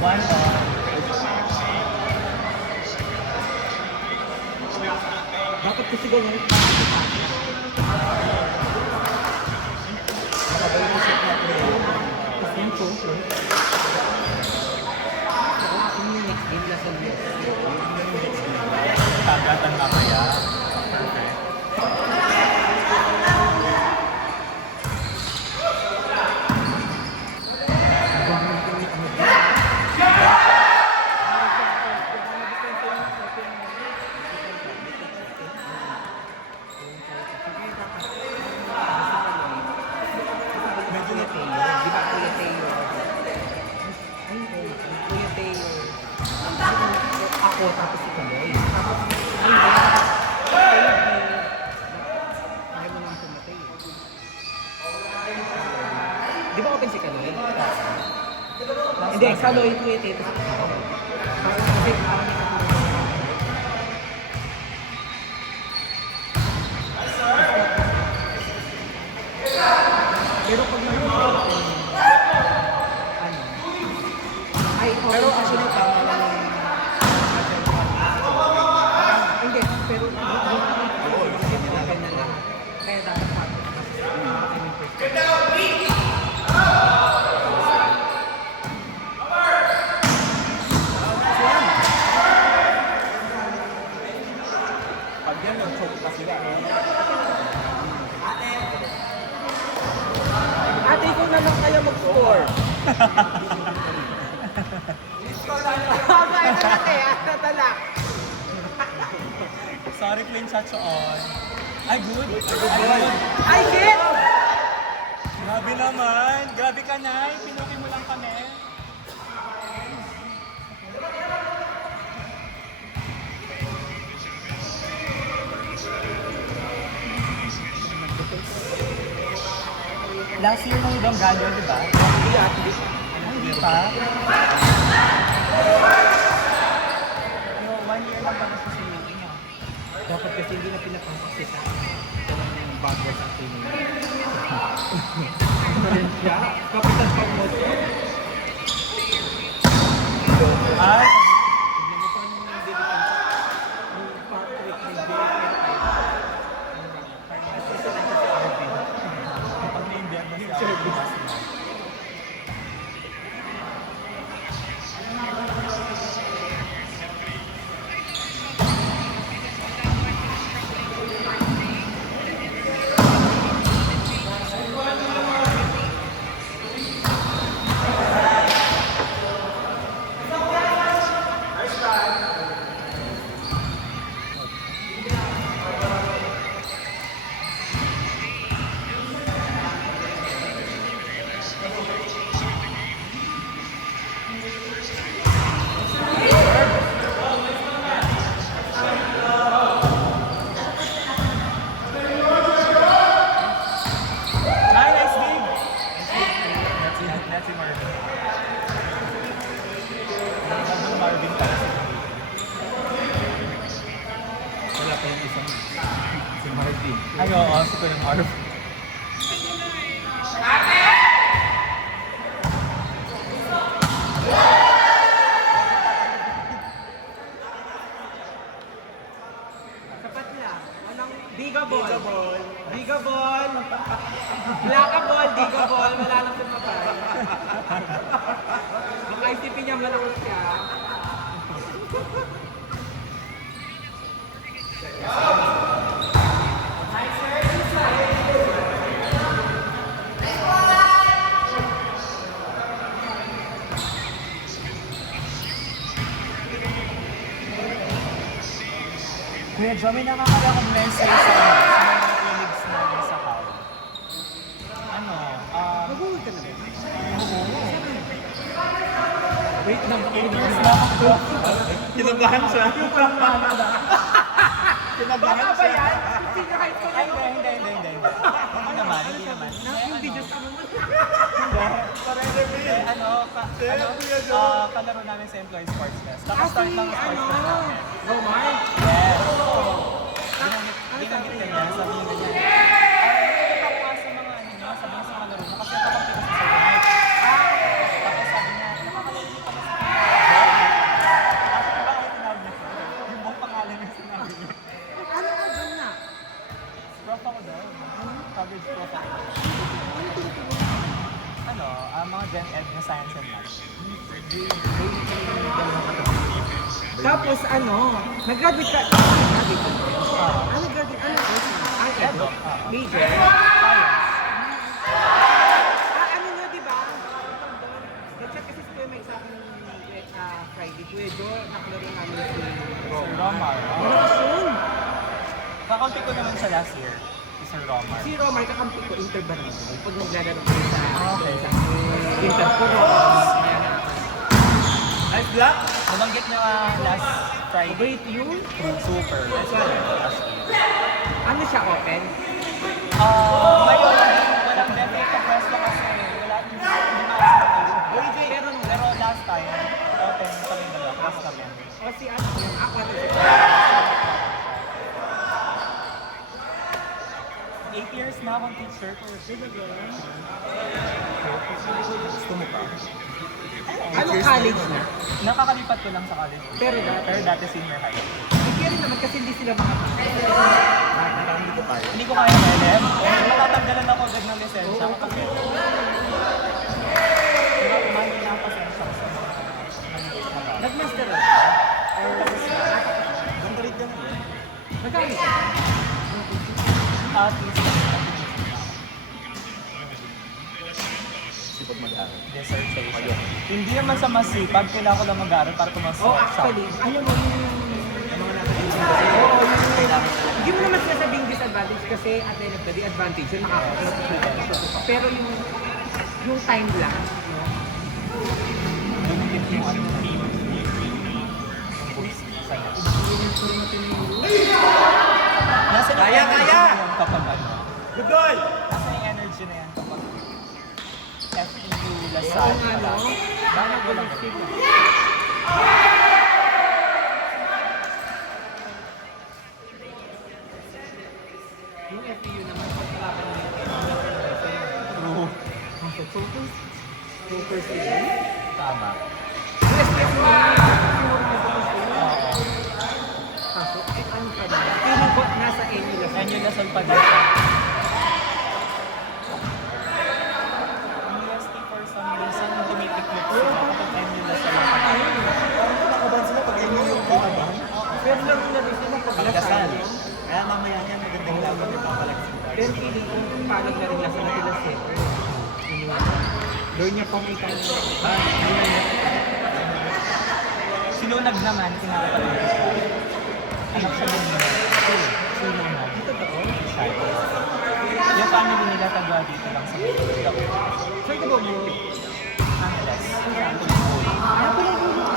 One on. Dapat kasi ganyan. Nakabalik ko set natin yun. Kasi yung phone. Yung next game lang sa next. Tagatan mamaya. Okay. Kuya Taylor. Di ba Kuya Taylor? Ay, Kuya Taylor. Ako, tapos si Kaloy. Ayaw mo naman pumatay. Di ba open si Kaloy? Hindi, Kaloy, Kuya Taylor. Kasi parang may pero pag nag-open, ano? Ay, pero actually tama lang yung hindi, pero open na lang. Kaya dapat Pag yan, nag-choke pa sila. ate, ikaw na lang kaya mag-score. Ito ate, tala. Sorry, Queen Chachoon. Ay, good. Ay, good. Ay, shit! Grabe naman. Grabe ka, Nay. Pinuki mo lang kami. Last year nung ibang galyo, di ba? Hindi ate. Hindi pa. Ano, 1 year lang pala sa senior niya. Dapat kasi hindi na pinapasok si Sa. Ito lang yung bago sa atin. Valencia, kapitan pa mo. Ay, Tignan mo pa yung dedikansa. Yung Patrick Rivera. pag na-invent mo siya. Service. Ay, nice game. That's si Marvin. Ang Marvin pala si Wala pa yung isang si Marvin. Ay, oo. Si Kuya Marvin. Sapat na. Walang digabol. Digabol. Blackabol, digabol. Wala nang tumabay. Baka isipin niya malakas siya. Kuya Jo, may nakaka-recognize sa'yo sa mga clinics namin sa house. Ano? Mag-uwi ka na ba? Oo. Wait lang. 8 years na ako. Kinabahan siya. Kinabahan Baka ba yan? Senior high school Ay, ako. hindi. Hindi naman, hindi naman. Yung videos ko naman. Hindi, kalaro namin sa Employee Sports Fest. Nakastart lang ang sports fest namin. Romar? Yes. Ginamit ka niya, sabihin ka niya. Nakakawa sa mga ano niya, sabihin sa kalaro mo, kasi nakapagpita sa night. Tapos sabi niya, nakakalaro niyo pala sa Gen Ed na Science and Math. Tapos nag-graduate ka. Nag-graduate ka. Nag-graduate. Edo. Major. Science. Di ba? Nag-chat kasi si Kuya Mike sa akin Friday. Kuya Jo, naklaro namin si Sir Romar. Soon. Kakampi ko naman siya last year. Si Sir Romar. Si Romar, kakampi ko, inter ba naman? Pag naglalaro ko sa Okay. inter ko. Ice Black? Nabanggit niya last Friday. Great you? Super. Last year. Ano siya, open? Ngayon, walang definite na pwesto kasi wala pero last time, open kami dalawa, class kami. O si yung ako at 8 years na akong teacher ko. Gusto mo pa? Anong college na? Nakakalipat ko lang sa college. Pero dati senior high. Hindi rin naman kasi hindi sila makapagod. Hindi ko kaya LM. Matatanggalan ako agad ng lisensya. Kasi kumain na ako sa Nag-master ka? Gantalit lang yun. Nag-alit ka? At least, Sipag mag-aral. dissertation. Hindi naman sa masipag, kailangan ko lang mag-aaral para tumasok. Oh, actually, alam mo yung mga nasa hindi mo naman sinasabing disadvantage kasi at the end of the day, advantage yun, makakakita. Pero yung time lang, no? Nasa yung Kaya, energy kaya! na yan kapag ano? Good goal! Nasa yung energy na yan kapag FEU, Oo Lasal, nga, no? Bakit ko lang Yung FPU naman, pagkalaban mo True. super sila. Tama. Yes, yes, Oo. kaso, ano pa ba? Feeling ko nasa inyo lang. And yung Lasal pa dito. UST for some reason, tumitiklik sila kapag and yung Lasal pa dito. Nakaban sila pag inyo yung kinaban. Pero lang na rin sila pag Pagkasal. lasal. Kaya mamaya yan, magandang laban yung papalagsin. Then feeling ko, palag na rin lasal na sila setter. Doon niya pong ikang Sinunag naman, kinakapalagay siya. Anak siya din yun. Sinunag. Siya. Yung family nila taga dito lang sa Manila. Saan ka ba mo? Angeles. Ah, pinag-ulo ka.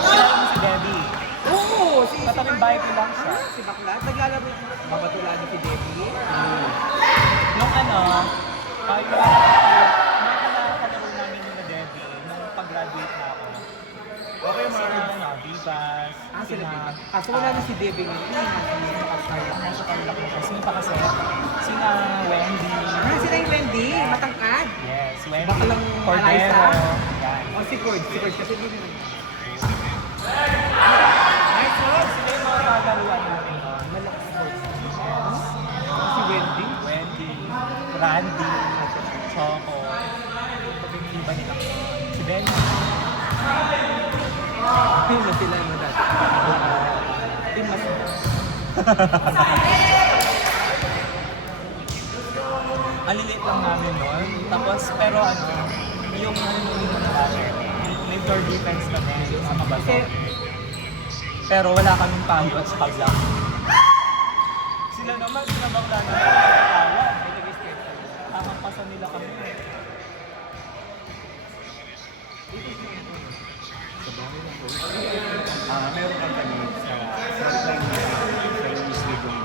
Kilala mo si Debbie. Oo, si Katabing bahay ko lang siya. Si Baklat, naglalaro yung mabatulado si Debbie. Nung yung nakalaro namin ni Debbie, nung pag-graduate na ako. Okay, mga Vivas, Sila Debbie. Kaso wala na si Debbie ngayon. nasa kanila ko siya. Sino pa kasi? Sina Wendy. Ah, sila yung Wendy, matangkad. Yes, Wendy. Baka lang Cordero. Eliza. Yan. O si Cord kasi hindi naman. Nice one! Sila yung mga kagaruan namin noon. Malakas sports. Yes. Si Wendy. Wendy, Randy, Choco, iba nila. Si Benny. Ayun na sila mo dati. Team mas Ang lilit lang namin noon. Tapos, pero yung namin, may floor defense kami sa mabato. Pero wala kaming palo at sa block. Sila naman, sinabang na namin. Tawa. Tamang pasan nila kami. Meron kang kami sa misleading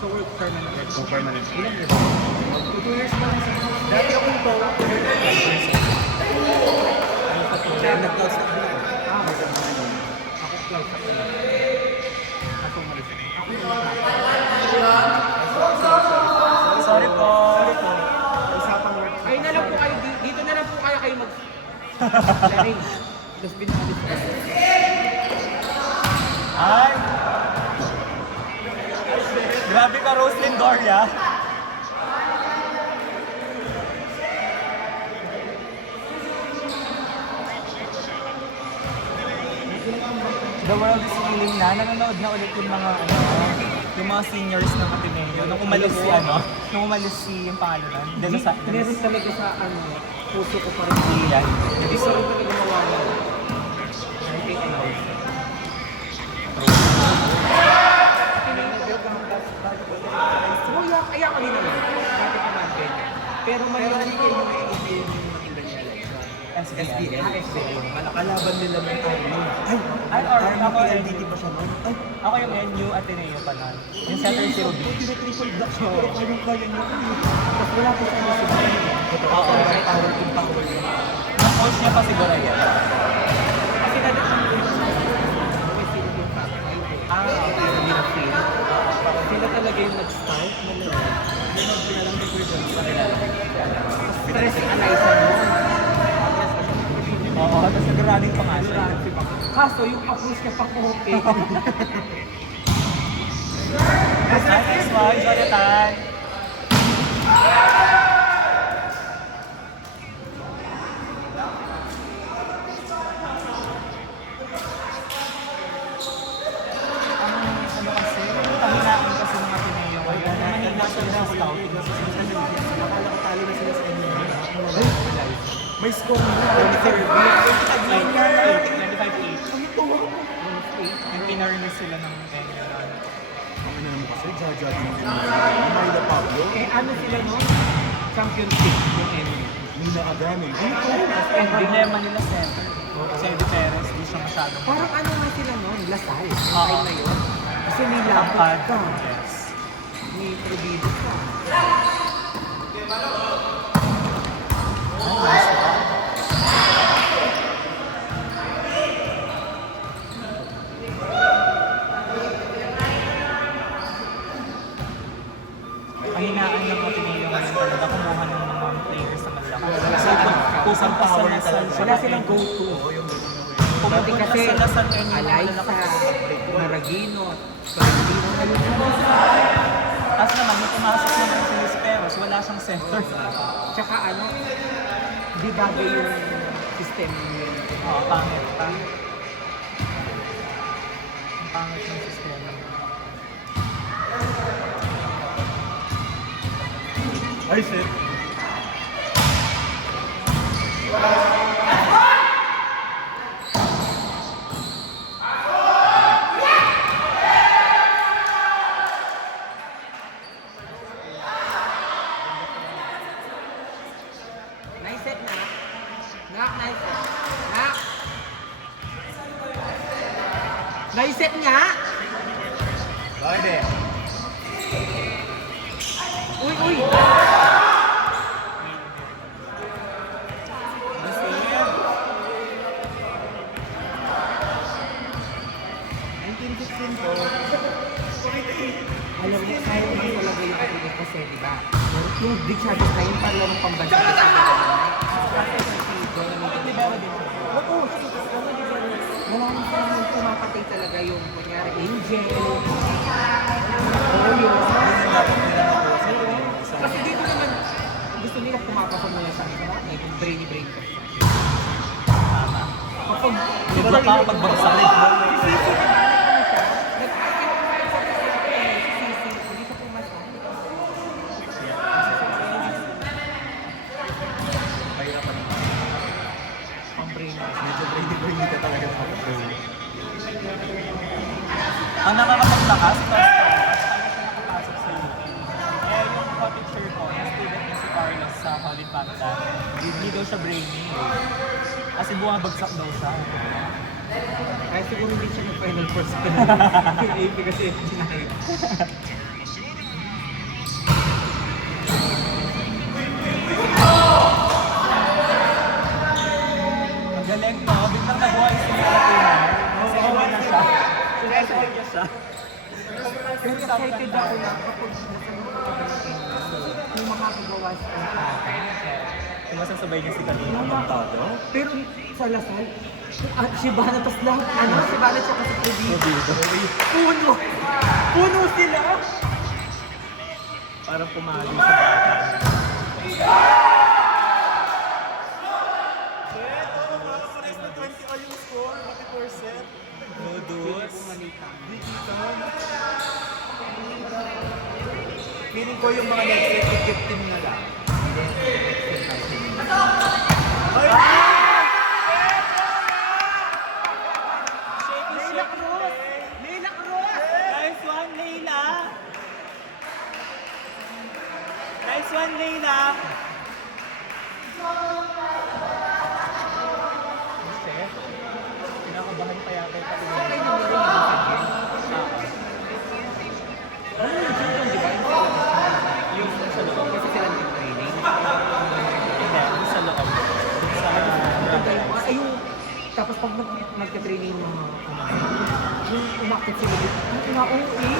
So work permanent. so permanent. Ilan years? 2 years pa. Dati akong to. Kaya nag-close na sila. Ako close ako. Ako umalis ako. Sorry po. Usapang work. Ayun na lang po kayo, dito na lang po kayo mag-sharing. Tapos pinakalis ko. Ay! Grabe ka, Roslyn Doria. feeling na nanonood na ulit yung mga yung mga seniors ng Ateneo nung umalis si nung umalis si yung pangalan De Los Meron talaga sa puso ko pa rin. Ian. Hindi ko rin talaga mawawala. I think I know. Kaya kanina lang. Bakit naman ganyan? Pero may Hindi kayo yung naging maging Daniel election. SBL. SBL. Kalaban nila ng Army. Ay, or Army ako, PLDT pa siya nun. Ay, ako yung NU Ateneo pa nun. Yung center si Ruby. Triple black siya. Pero kayang-kaya niya. Tapos wala po sa mga siguro. Oo. Kahit power kung power niya. Ang coach niya pa siguro yan. kasi nadating ko yung may sila yung factory. Okay. Yung feel. Sila talaga yung nag-start. Stress Eliza mo. Oo, tapos nag-running pa nga siya. Kaso yung approach niya pa okay. Nice one, Jonathan. Ang kasi, panghinaan kasi ng Ateneo. Kaya mahina sila sa scouting. Akala ko talo na sila sa inyo. May score na. 25-8. Yung pinarinig sila ng Ateneo. Ang ina naman kasi, Jaja din yung Myla Pablo. Ano sila no? Championship yung enemy. Nina Adame. Ang problema nila center. Si Eddie Perez, di siya masyadong Parang ano nga sila no? Lasal. Yung Oo. time na yun. Kasi may lapot kapag. ka. Yes. May probido ka. Panghinaan ng Ateneo ngayon talaga kumuha ng mga players na malalakas. Kasi Kusang power na talaga. Wala silang go-to. Pati Pumunta kasi sila sa NU na Eliza, malalakas. Maragino, Tolentino na yun. Tapos naman, may pumasok naman si Luis Perez, wala siyang center. Tsaka di bagay yung system yun. Oo, pangit. Pangit. Ang pangit ng sistema. Ay, shit. Nice set na. Nice set. Nak. Nice set nga. Pwede. Uy, uy. Alam mo, kaya naman talaga yung ating kasi, di ba? Yung big shadow na yung parang pambansa. Oo, wala na parang pumapatay talaga yung kunyari Angel. Oo, yun. Kasi dito naman, gusto nila pumapasok nila sa akin. Yung brainy ka. Tama. Kapag, Di ba nakakapagbagsak rin? Medyo brainy ka talaga sa brain. Ang nakakapagtakas, ito paano siya nakapasok sa UP. Eh, yung co-teacher ko, yung student niya si Carlos sa Holy Panta, hindi daw siya brainy. Kasi bumabagsak daw siya. Kaya siguro hindi siya nag-final first pa yung AP kasi FG9. Ang galing to, biglang nabuhay si Latina. Kasi iba na siya. Sinesol niya siya. Pero excited ako na kapag yung makakagawa sa kontrata. Kung masasabay niya si Kalina. Pantado? Pero sa Lasal, Shibana tas lahat, Shibana siya kasi probido. Puno! Puno sila! Parang pumali sa bata. Yung score, 44 set. Noodles. Manila. Katrina yung mga yung umakit sila dito. Ang mga okay.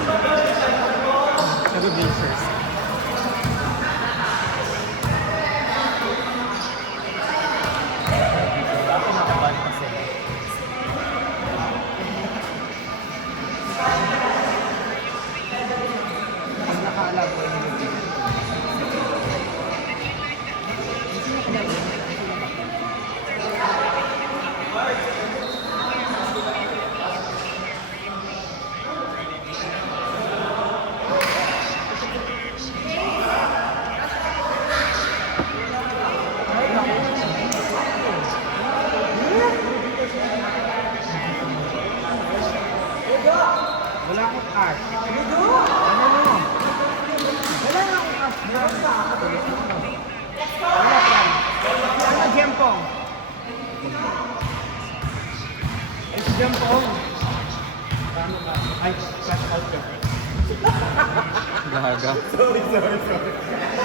Nag-glaciers. Ako nakaban kasi. Pag nakaalam ko yung mga wala akong art. Ano? Wala na akong art. Wala yan. Ano, Jempong? Ay, si Jempong. Ay, cut out ka. Gaga. Sorry.